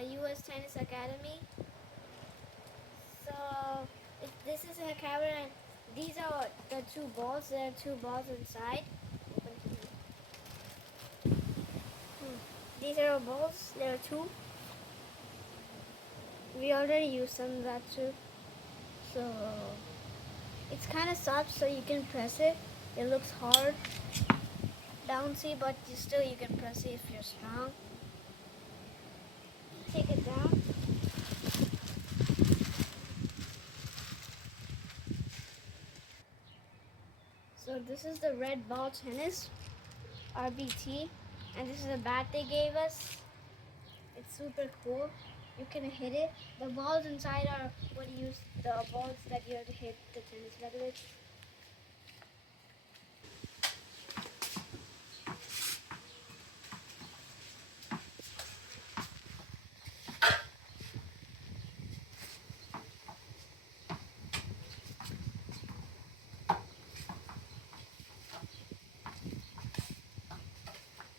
US Tennis Academy. So this is a camera, and these are the two balls. There are two balls inside. These are our balls. There are two. We already used some of that too. So it's kind of soft, so you can press it. It looks hard, bouncy, but you can press it if you're strong. Take it down. So this is the red ball tennis, RBT, and this is the bat they gave us. It's super cool. You can hit it. The balls inside are the balls that you have to hit the tennis ball with.